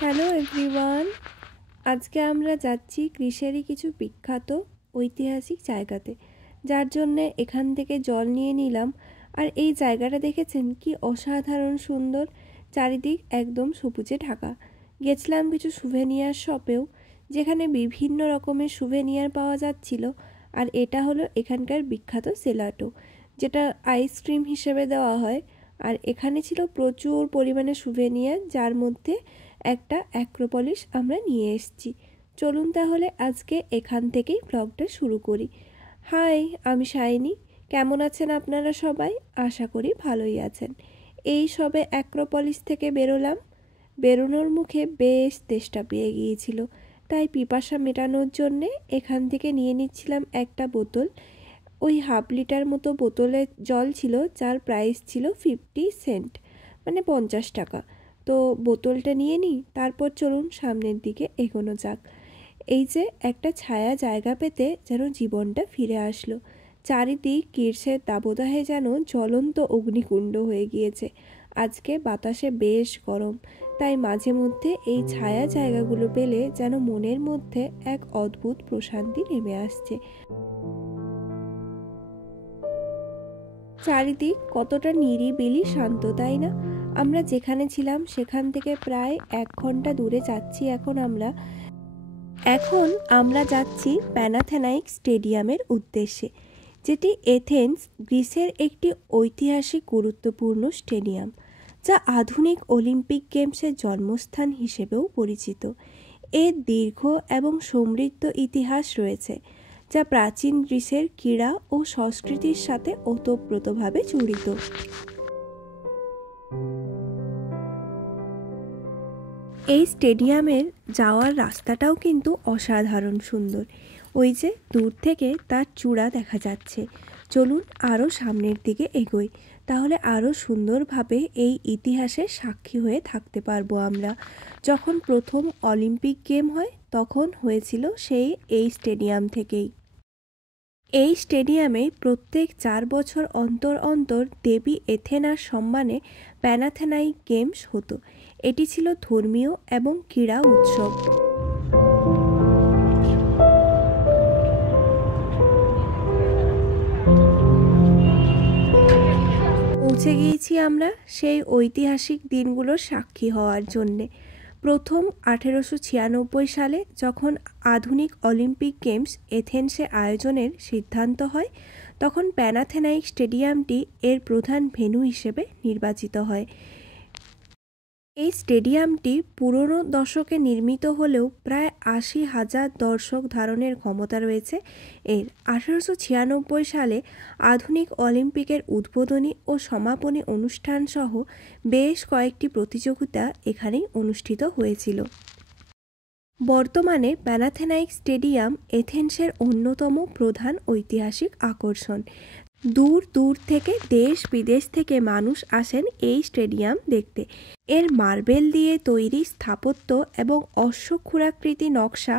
Hello everyone, আজকে আমরা যাচ্ছি গ্রিসেরই কিছু বিখ্যাত ঐতিহাসিক জায়গাতে, যার জন্যে এখান থেকে জল নিয়ে নিলাম। আর এই জায়গাটা দেখেছেন কি অসাধারণ সুন্দর, চারিদিক একদম সবুজে ঢাকা। গেছিলাম কিছু সুভেনিয়ার শপেও, যেখানে বিভিন্ন রকমের সুভেনিয়ার পাওয়া যাচ্ছিল। আর এটা হলো এখানকার বিখ্যাত জেলাটো, যেটা আইসক্রিম হিসেবে দেওয়া হয়। আর এখানে ছিল প্রচুর পরিমাণে সুভেনিয়ার, যার মধ্যে একটা অ্যাক্রোপলিস আমরা নিয়ে এসেছি। চলুন তাহলে আজকে এখান থেকেই ব্লগটা শুরু করি। হাই, আমি শাইনি। কেমন আছেন আপনারা সবাই? আশা করি ভালোই আছেন। এই সবে অ্যাক্রোপলিস থেকে বেরোলাম। বেরোনোর মুখে বেশ তেষ্টা পেয়ে গিয়েছিল, তাই পিপাসা মেটানোর জন্যে এখান থেকে নিয়ে নিচ্ছিলাম একটা বোতল। ওই 1/2 লিটার মতো বোতলের জল ছিল, যার প্রাইস ছিল 50 সেন্ট, মানে 50 টাকা। তো বোতলটা নিয়ে নিই, তারপর চলুন সামনের দিকে এগোনো যাক। এই যে একটা ছায়া জায়গা পেতে যেন জীবনটা ফিরে আসলো। চারিদিক গ্রীষ্মের দাবদাহে যেন জ্বলন্ত অগ্নিকুণ্ড হয়ে গিয়েছে। আজকে বাতাসে বেশ গরম, তাই মাঝে মধ্যে এই ছায়া জায়গাগুলো পেলে যেন মনের মধ্যে এক অদ্ভুত প্রশান্তি নেমে আসছে। চারিদিক কতটা নিরিবিলি শান্ত, তাই না? আমরা যেখানে ছিলাম সেখান থেকে প্রায় 1 ঘন্টা দূরে যাচ্ছি এখন আমরা যাচ্ছি প্যানাথেনাইক স্টেডিয়ামের উদ্দেশ্যে, যেটি এথেন্স, গ্রিসের একটি ঐতিহাসিক গুরুত্বপূর্ণ স্টেডিয়াম, যা আধুনিক অলিম্পিক গেমসের জন্মস্থান হিসেবেও পরিচিত। এর দীর্ঘ এবং সমৃদ্ধ ইতিহাস রয়েছে, যা প্রাচীন গ্রিসের ক্রীড়া ও সংস্কৃতির সাথে ওতপ্রোতভাবে জড়িত। এই স্টেডিয়ামের যাওয়ার রাস্তাটাও কিন্তু অসাধারণ সুন্দর। ওই যে দূর থেকে তার চূড়া দেখা যাচ্ছে। চলুন আরও সামনের দিকে এগোই, তাহলে আরও সুন্দরভাবে এই ইতিহাসের সাক্ষী হয়ে থাকতে পারবো আমরা। যখন প্রথম অলিম্পিক গেম হয় তখন হয়েছিল এই স্টেডিয়াম থেকেই। এই স্টেডিয়ামে প্রত্যেক 4 বছর অন্তর অন্তর দেবী এথেনার সম্মানে প্যানাথেনাইক গেমস হতো। এটি ছিল ধর্মীয় এবং ক্রীড়া উৎসব। পৌঁছে গিয়েছি আমরা সেই ঐতিহাসিক দিনগুলোর সাক্ষী হওয়ার জন্যে। প্রথম 1896 সালে যখন আধুনিক অলিম্পিক গেমস এথেন্সে আয়োজনের সিদ্ধান্ত হয়, তখন প্যানাথেনাইক স্টেডিয়ামটি এর প্রধান ভেন্যু হিসেবে নির্বাচিত হয়। এই স্টেডিয়ামটি পুরনো দশকে নির্মিত হলেও প্রায় 80,000 দর্শক ধারণের ক্ষমতা রয়েছে এর। 1896 সালে আধুনিক অলিম্পিকের উদ্বোধনী ও সমাপনী অনুষ্ঠান সহ বেশ কয়েকটি প্রতিযোগিতা এখানেই অনুষ্ঠিত হয়েছিল। বর্তমানে প্যানাথেনাইক স্টেডিয়াম এথেন্সের অন্যতম প্রধান ঐতিহাসিক আকর্ষণ। দূর দূর থেকে দেশ বিদেশ থেকে মানুষ আসেন এই স্টেডিয়াম দেখতে। এর মার্বেল দিয়ে তৈরি স্থাপত্য এবং অশ্বক্ষুরাকৃতি নকশা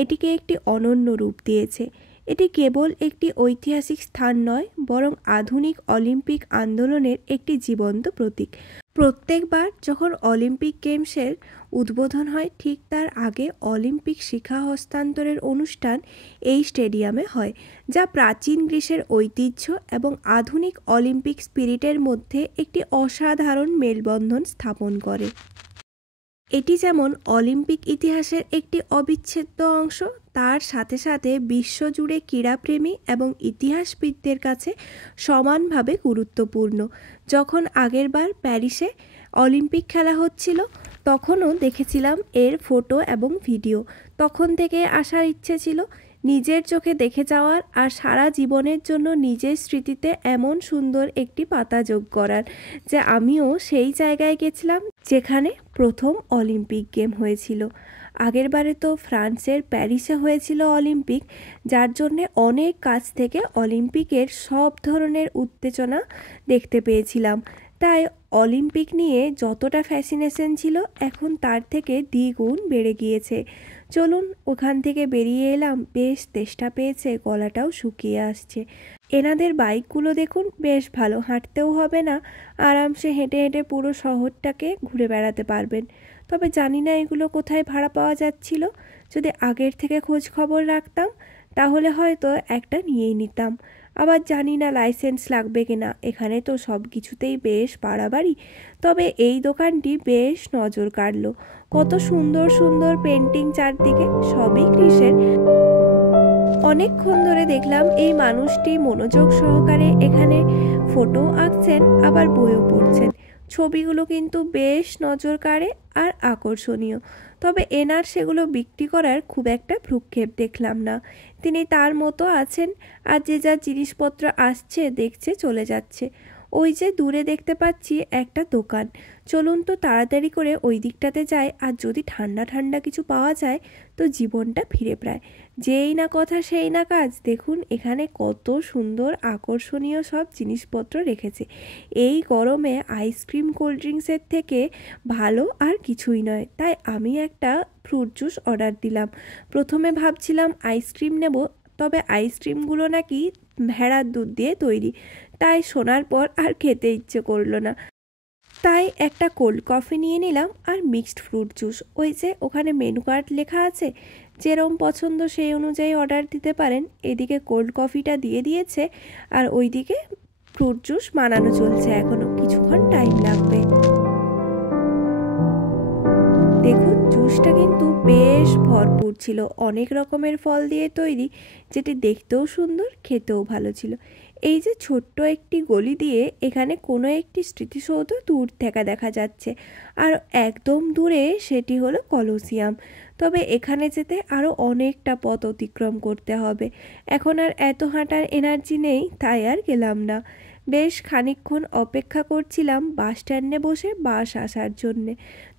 এটিকে একটি অনন্য রূপ দিয়েছে। এটি কেবল একটি ঐতিহাসিক স্থান নয়, বরং আধুনিক অলিম্পিক আন্দোলনের একটি জীবন্ত প্রতীক। প্রত্যেকবার যখন অলিম্পিক গেমসের উদ্বোধন হয়, ঠিক তার আগে অলিম্পিক শিখা হস্তান্তরের অনুষ্ঠান এই স্টেডিয়ামে হয়, যা প্রাচীন গ্রিসের ঐতিহ্য এবং আধুনিক অলিম্পিক স্পিরিটের মধ্যে একটি অসাধারণ মেলবন্ধন স্থাপন করে। এটি যেমন অলিম্পিক ইতিহাসের একটি অবিচ্ছেদ্য অংশ, তার সাথে সাথে বিশ্বজুড়ে ক্রীড়াপ্রেমী এবং ইতিহাসবিদদের কাছে সমানভাবে গুরুত্বপূর্ণ। যখন আগেরবার প্যারিসে অলিম্পিক খেলা হচ্ছিল, তখনও দেখেছিলাম এর ফটো এবং ভিডিও। তখন থেকে আসার ইচ্ছে ছিল নিজের চোখে দেখে যাওয়ার, আর সারা জীবনের জন্য নিজের স্মৃতিতে এমন সুন্দর একটি পাতা যোগ করার, যে আমিও সেই জায়গায় গেছিলাম যেখানে প্রথম অলিম্পিক গেম হয়েছিল। আগেরবারে তো ফ্রান্সের প্যারিসে হয়েছিল অলিম্পিক, যার জন্যে অনেক কাছ থেকে অলিম্পিকের সব ধরনের উত্তেজনা দেখতে পেয়েছিলাম। তাই অলিম্পিক নিয়ে যতটা ফ্যাসিনেশন ছিল, এখন তার থেকে দ্বিগুণ বেড়ে গিয়েছে। চলুন ওখান থেকে বেরিয়ে এলাম, বেশ তেষ্টা পেয়েছে, গলাটাও শুকিয়ে আসছে। এনাদের বাইকগুলো দেখুন, বেশ ভালো, হাঁটতেও হবে না, আরামসে হেঁটে হেঁটে পুরো শহরটাকে ঘুরে বেড়াতে পারবেন। তবে জানি না এগুলো কোথায় ভাড়া পাওয়া যাচ্ছিল। যদি আগের থেকে খোঁজ খবর রাখতাম তাহলে হয়তো একটা নিয়েই নিতাম। আবার জানি না লাইসেন্স লাগবে কিনা, এখানে তো সব কিছুতেই বেশ বাড়াবাড়ি। তবে এই দোকানটি বেশ নজর কাড়লো, কত সুন্দর সুন্দর পেন্টিং চারদিকে, সবই গ্রিসের। অনেকক্ষণ ধরে দেখলাম এই মানুষটি মনোযোগ সহকারে এখানে ফটো আঁকছেন, আবার বইও পড়ছেন। ছবিগুলো কিন্তু বেশ নজর কাড়ে আর আকর্ষণীয়। তবে এনার সেগুলো বিক্রি করার খুব একটা ভ্রুক্ষেপ দেখলাম না। তিনি তার মতো আছেন আর যে যা জিনিসপত্র আসছে দেখছে চলে যাচ্ছে। ওই যে দূরে দেখতে পাচ্ছি একটা দোকান, চলুন তো তাড়াতাড়ি করে ওই দিকটাতে যাই, আর যদি ঠান্ডা ঠান্ডা কিছু পাওয়া যায় তো জীবনটা ফিরে প্রায়। যেই না কথা সেই না কাজ, দেখুন এখানে কত সুন্দর আকর্ষণীয় সব জিনিসপত্র রেখেছে। এই গরমে আইসক্রিম কোল্ড ড্রিঙ্কসের থেকে ভালো আর কিছুই নয়। তাই আমি একটা ফ্রুট জুস অর্ডার দিলাম। প্রথমে ভাবছিলাম আইসক্রিম নেব, তবে আইসক্রিমগুলো নাকি ভেড়ার দুধ দিয়ে তৈরি, তাই শোনার পর আর খেতে ইচ্ছে করলো না। তাই একটা কোল্ড কফি নিয়ে নিলাম আর মিক্সড ফ্রুট জুস। ওই যে ওখানে মেনু কার্ড লেখা আছে, যেরকম পছন্দ সেই অনুযায়ী অর্ডার দিতে পারেন। এদিকে কোল্ড কফিটা দিয়ে দিয়েছে আর ওইদিকে ফ্রুট জুস বানানো চলছে, এখনও কিছুক্ষণ টাইম লাগবে। দেখুন জুসটা কিন্তু বেশ ভরপুর ছিল, অনেক রকমের ফল দিয়ে তৈরি, যেটি দেখতেও সুন্দর, খেতেও ভালো ছিল। এই যে ছোট্ট একটি গলি দিয়ে এখানে কোনো একটি স্মৃতিসৌধ দূর থেকে দেখা যাচ্ছে, আর একদম দূরে সেটি হলো কলোসিয়াম। তবে এখানে যেতে আরও অনেকটা পথ অতিক্রম করতে হবে, এখন আর এত হাঁটার এনার্জি নেই, তাই আর গেলাম না। বেশ খানিকক্ষণ অপেক্ষা করছিলাম বাস স্ট্যান্ডে বসে বাস আসার জন্যে,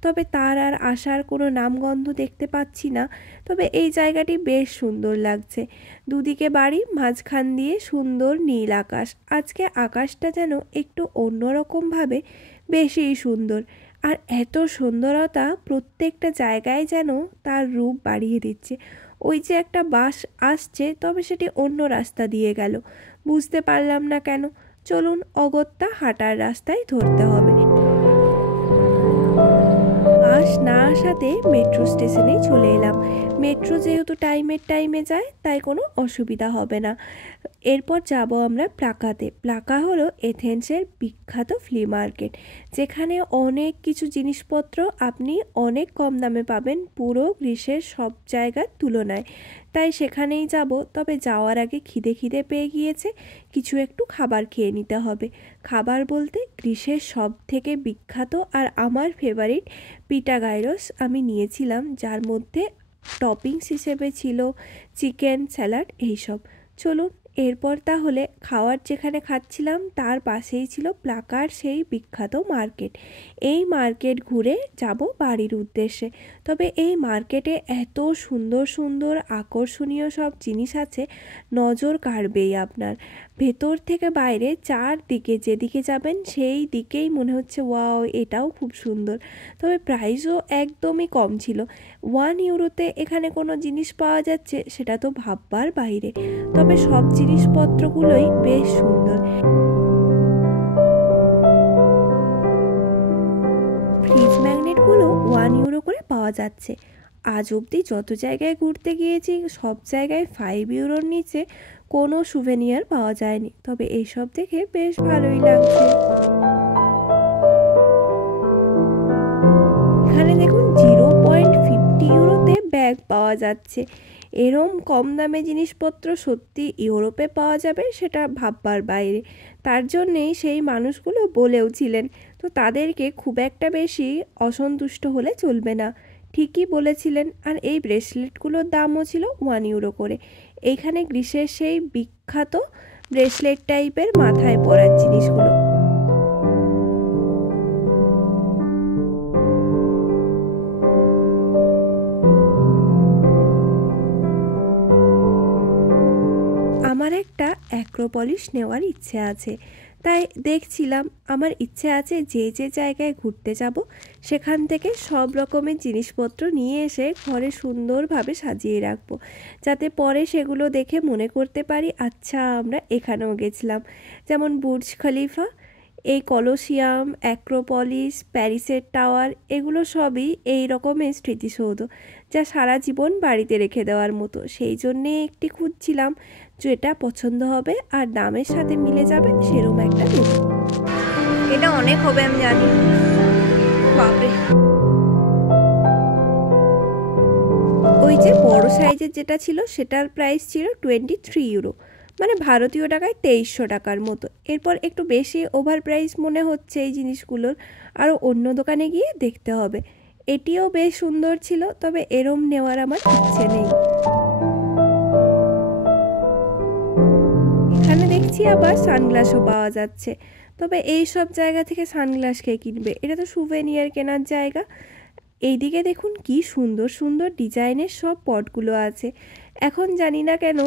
তবে তার আর আসার কোনো নামগন্ধ দেখতে পাচ্ছি না। তবে এই জায়গাটি বেশ সুন্দর লাগছে, দুদিকে বাড়ি, মাঝখান দিয়ে সুন্দর নীল আকাশ। আজকে আকাশটা যেন একটু অন্যরকমভাবে বেশিই সুন্দর, আর এত সুন্দরতা প্রত্যেকটা জায়গায় যেন তার রূপ বাড়িয়ে দিচ্ছে। ওই যে একটা বাস আসছে, তবে সেটি অন্য রাস্তা দিয়ে গেল, বুঝতে পারলাম না কেন। চলুন অগত্যা হাঁটার রাস্তায় ধরতে হবে। বাস না আসাতে মেট্রো স্টেশনে চলে এলাম। মেট্রো যেহেতু টাইমে যায় তাই কোনো অসুবিধা হবে না। এরপর যাব আমরা প্লাকাতে। প্লাকা হলো এথেন্সের বিখ্যাত ফ্লি মার্কেট, যেখানে অনেক কিছু জিনিসপত্র আপনি অনেক কম দামে পাবেন পুরো গ্রিসের সব জায়গার তুলনায়। তাই সেখানেই যাব। তবে যাওয়ার আগে খিদে পেয়ে গিয়েছে, কিছু একটু খাবার খেয়ে নিতে হবে। খাবার বলতে গ্রিসের সব থেকে বিখ্যাত আর আমার ফেভারিট পিটা গাইরোস আমি নিয়েছিলাম, যার মধ্যে টপিংস হিসেবে ছিল চিকেন, স্যালাড, এইসব। চলুন এরপর তাহলে খাওয়ার যেখানে খাচ্ছিলাম তার পাশেই ছিল প্লাকার সেই বিখ্যাত মার্কেট। এই মার্কেট ঘুরে যাব বাড়ির উদ্দেশ্যে। তবে এই মার্কেটে এত সুন্দর সুন্দর আকর্ষণীয় সব জিনিস আছে, নজর কাড়বেই আপনার। ভেতর থেকে বাইরে চারদিকে যেদিকে যাবেন সেই দিকেই মনে হচ্ছে ওয়াও, এটাও খুব সুন্দর। তবে প্রাইসও একদমই কম ছিল, 1 ইউরোতে এখানে কোনো জিনিস পাওয়া যাচ্ছে সেটা তো ভাববার বাইরে। তবে সব জিনিসপত্রগুলোই বেশ সুন্দর। ফ্রিজ ম্যাগনেটগুলো 1 ইউরো করে পাওয়া যাচ্ছে। আজ অবধি যত জায়গায় ঘুরতে গিয়েছি সব জায়গায় 5 ইউরোর নিচে কোনো সুভেনিয়ার পাওয়া যায়নি। তবে এইসব দেখে বেশ ভালোই লাগছে। এখানে দেখুন 0.50 ইউরোতে ব্যাগ পাওয়া যাচ্ছে। এরম কম দামে জিনিসপত্র সত্যি ইউরোপে পাওয়া যাবে সেটা ভাববার বাইরে। তার জন্যেই সেই মানুষগুলো বলেওছিলেন, তো তাদেরকে খুব একটা বেশি অসন্তুষ্ট হলে চলবে না, ঠিকই বলেছিলেন। আর এই ব্রেসলেটগুলোর দামও ছিল 1 ইউরো করে। এইখানে গ্রিসের সেই বিখ্যাত ব্রেসলেট টাইপের মাথায় পরার জিনিসগুলো। আমার একটা অ্যাক্রোপলিস নেওয়ার ইচ্ছে আছে, তাই দেখছিলাম। আমার ইচ্ছে আছে যে যে জায়গায় ঘুরতে যাব সেখান থেকে সব রকমের জিনিসপত্র নিয়ে এসে ঘরে সুন্দরভাবে সাজিয়ে রাখবো, যাতে পরে সেগুলো দেখে মনে করতে পারি আচ্ছা আমরা এখানেও গেছিলাম। যেমন বুর্জ খলিফা, এই কলোসিয়াম, অ্যাক্রোপলিস, প্যারিসের টাওয়ার এগুলো সবই এই রকমের স্মৃতিসৌধ, যা সারা জীবন বাড়িতে রেখে দেওয়ার মতো। সেই জন্যে একটি খুঁজছিলাম যেটা পছন্দ হবে আর দামের সাথে মিলে যাবে সেরকম একটা নেব। এটা অনেক হবে আমি জানি, বাপরে। ওই যে বড় সাইজের যেটা ছিল সেটার প্রাইস ছিল 23 ইউরো, মানে ভারতীয় টাকায় 2300 টাকার মতো। এরপর একটু বেশি ওভার প্রাইস মনে হচ্ছে এই জিনিসগুলোর, আরও অন্য দোকানে গিয়ে দেখতে হবে। এটিও বেশ সুন্দর ছিল, তবে এরম নেওয়ার আমার ইচ্ছে নেই। এখানে দেখছি আবার সানগ্লাসও পাওয়া যাচ্ছে, তবে এই সব জায়গা থেকে সানগ্লাস কে কিনবে, এটা তো সুভেনিয়ার কেনার জায়গা। এইদিকে দেখুন কি সুন্দর সুন্দর ডিজাইনের সব পটগুলো আছে। এখন জানি না কেন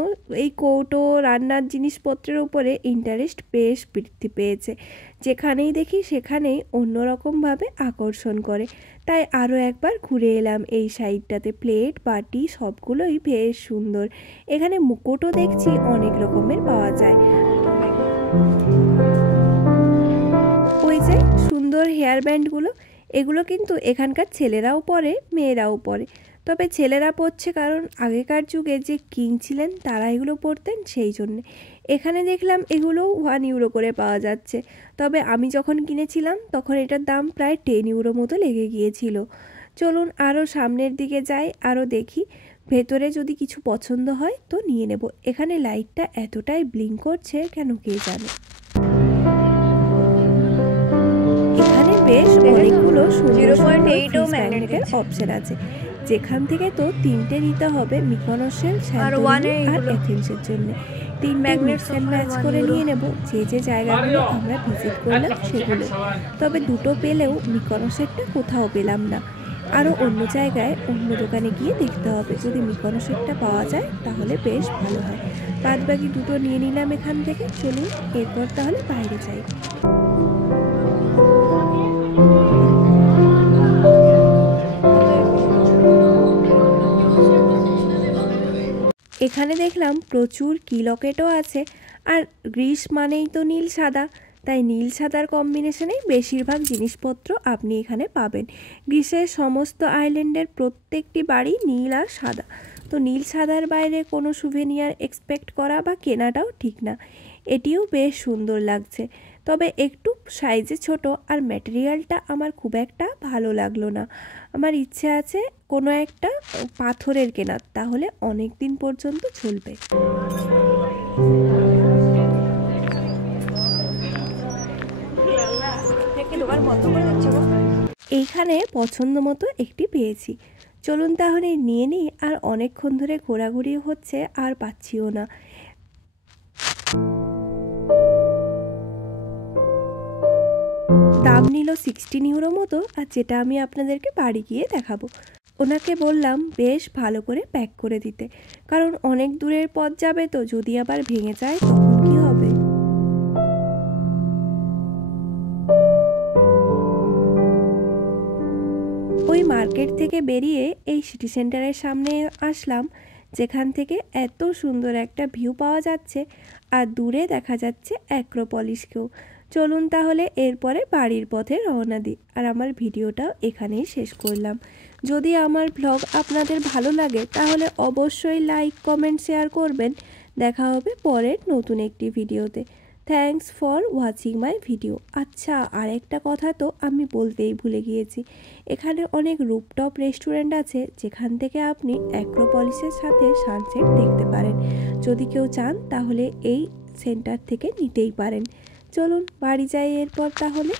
এই কৌটো রান্নার জিনিসপত্রের উপরে ইন্টারেস্ট বেশ বৃদ্ধি পেয়েছে। যেখানেই দেখি সেখানেই অন্যরকমভাবে আকর্ষণ করে, তাই আরও একবার ঘুরে এলাম এই সাইডটাতে। প্লেট বাটি সবগুলোই বেশ সুন্দর। এখানে মুকুটও দেখছি অনেক রকমের পাওয়া যায়। ওই যে সুন্দর হেয়ার ব্যান্ডগুলো, এগুলো কিন্তু এখানকার ছেলেরাও পরে মেয়েরাও পরে, তবে ছেলেরা পরছে কারণ আগেকার যুগে যে কিং ছিলেন তারা এগুলো পরতেন, সেই জন্যে। এখানে দেখলাম এগুলো 1 ইউরো করে পাওয়া যাচ্ছে, তবে আমি যখন কিনেছিলাম তখন এটার দাম প্রায় 10 ইউরো মতো লেগে গিয়েছিল। চলুন আরও সামনের দিকে যাই, আরও দেখি ভেতরে যদি কিছু পছন্দ হয় তো নিয়ে নেব। এখানে লাইটটা এতটাই ব্লিঙ্ক করছে কেন কে জানে। এখানে বেশ অনেকগুলো সুন্দর ম্যাগনেটের অপশন আছে, যেখান থেকে তো 3টে নিতে হবে মিকোনসের, স্যান্টোরিনি আর এথেন্সের জন্য। 3 ম্যাগনেট ম্যাচ করে নিয়ে নেব যে যে জায়গাগুলো আমরা ভিজিট করলাম সেগুলো। তবে দুটো পেলেও মিকোনসেরটা কোথাও পেলাম না, আরও অন্য জায়গায় অন্য দোকানে গিয়ে দেখতে হবে। যদি মিকোনসেরটা পাওয়া যায় তাহলে বেশ ভালো হয়। বাদ বাকি দুটো নিয়ে নিলাম এখান থেকে। চলুন এরপর তাহলে বাইরে যাই। এখানে দেখলাম প্রচুর কি লকেটও আছে, আর গ্রিস মানেই তো নীল সাদা, তাই নীল সাদার কম্বিনেশনেই বেশিরভাগ জিনিসপত্র আপনি এখানে পাবেন। গ্রিসের সমস্ত আইল্যান্ডের প্রত্যেকটি বাড়ি নীল আর সাদা, তো নীল সাদার বাইরে কোনো সুভেনিয়ার এক্সপেক্ট করা বা কেনাটাও ঠিক না। এটিও বেশ সুন্দর লাগছে, তবে একটু সাইজে ছোট আর ম্যাটেরিয়ালটা আমার খুব একটা ভালো লাগলো না। আমার ইচ্ছে আছে কোনো একটা পাথরের কেনার, তাহলে অনেক দিন পর্যন্ত চলবে। এইখানে পছন্দ মতো একটি পেয়েছি, চলুন তাহলে নিয়ে নিই। আর অনেকক্ষণ ধরে ঘোরাঘুরি হচ্ছে আর পাচ্ছিও না। দাম নিল 16 ইউরো মতো, আর যেটা আমি আপনাদেরকে বাড়ি গিয়ে দেখাবো। ওনাকে বললাম বেশ ভালো করে প্যাক করে দিতে, কারণ অনেক দূরের পথ যাবে, তো যদি আবার ভেঙে যায় তখন কি হবে। ওই মার্কেট থেকে বেরিয়ে এই সিটি সেন্টারের সামনে আসলাম, যেখান থেকে এত সুন্দর একটা ভিউ পাওয়া যাচ্ছে, আর দূরে দেখা যাচ্ছে অ্যাক্রোপলিসকেও। চলুন তাহলে এরপরে বাড়ির পথে রওনা দিই, আর আমার ভিডিওটাও এখানেই শেষ করলাম। যদি আমার ব্লগ আপনাদের ভালো লাগে তাহলে অবশ্যই লাইক, কমেন্ট, শেয়ার করবেন। দেখা হবে পরের নতুন একটি ভিডিওতে। Thanks for watching my video. আচ্ছা, আরেকটা কথা তো আমি বলতেই ভুলে গিয়েছি, এখানে অনেক রুপটপ রেস্টুরেন্ট আছে যেখান থেকে আপনি অ্যাক্রোপলিসের সাথে সানসেট দেখতে পারেন। যদি কেউ চান তাহলে এই সেন্টার থেকে নিতেই পারেন। চলুন বাড়ি যাই এরপর তাহলে।